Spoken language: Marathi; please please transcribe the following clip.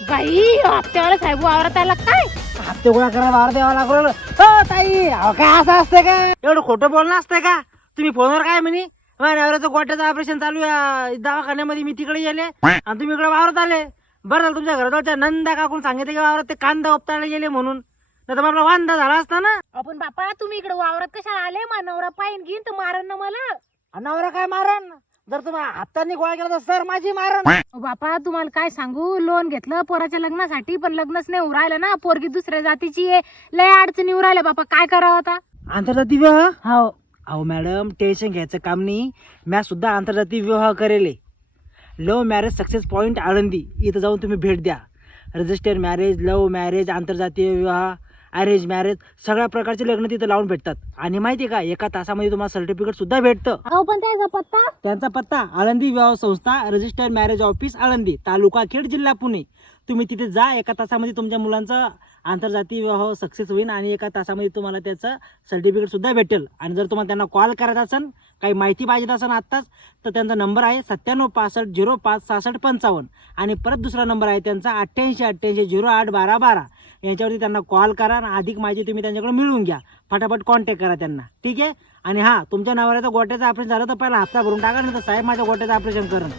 बाई हप्त्यावाला साहेब वावरात आला काय? हप्ते गोळा करायला वावर द्यावा लागलो. हो ताई, अहो काय असं असतं का? एवढं खोटं बोलणं असतंय का? तुम्ही फोनवर काय म्हणे माझ्या नवऱ्याचं गोट्याचं ऑपरेशन चालू आहे दवाखान्यामध्ये, मी तिकडे गेले आणि तुम्ही इकडे वावरात आले. बरं झालं तुमच्या घराजवळच्या नंदा काकून सांगितलं की वावरात ते कांदा उपटायला गेले म्हणून, नाही तर आपला वांदा झाला असता ना. आपण बापा तुम्ही इकडे वावरात कशाला आले? नवरा पायन घेईन तर मारन ना मला. नवरा काय मारण? जर तुम्ही हातांनी गोळा केला तर सर माझी मारण. बापा तुम्हाला काय सांगू, लोन घेतलं पोराच्या लग्नासाठी, पण लग्नच नाही होऊ राहिलं ना. पोरगी दुसऱ्या जातीची आहे, लय अडचणी येऊ राहिल्या बापा. काय करावं आता? आंतरजातीय विवाह? हो. अहो मॅडम, टेन्शन घ्यायचं काम नाही. मी सुद्धा आंतरजातीय विवाह करेल. Love marriage success point Alandi इथं जाऊन तुम्ही भेट द्या. रजिस्टर मॅरेज, लव्ह मॅरेज, आंतरजातीय विवाह, अरेंज मॅरेज, सगळ्या प्रकारचे लग्न तिथं लावून भेटतात. आणि माहिती आहे का, एका तासामध्ये तुम्हाला सर्टिफिकेट सुद्धा भेटतं. अहो पण त्याचा पत्ता? त्यांचा पत्ता आळंदी विवाह संस्था, रजिस्टर मॅरेज ऑफिस आळंदी, तालुका खेड, जिल्हा पुणे. तुम्ही तिथे जा. एका तासामध्ये तुमच्या मुलांचा आंतरजातीय विवाह सक्सेस होईल आणि एका तासामध्ये तुम्हाला त्याचं सर्टिफिकेट सुद्धा भेटेल. आणि जर तुम्हाला त्यांना कॉल करायचा असेल, काही माहिती पाहिजे असेल आत्ताच, तर त्यांचा नंबर आहे 9765056655. आणि परत दुसरा नंबर आहे त्यांचा 8888081212. याच्यावरती त्यांना कॉल करा आणि अधिक माहिती तुम्ही त्यांच्याकडे मिळवून घ्या. फटाफट कॉन्टॅक्ट करा त्यांना, ठीक आहे. आणि हां, तुमच्या नवऱ्याचं गोट्याचं ऑपरेशन झालं तर पहिला हप्ता भरून टाका, नाही तर साहेब माझ्या गोट्याचं ऑपरेशन करून.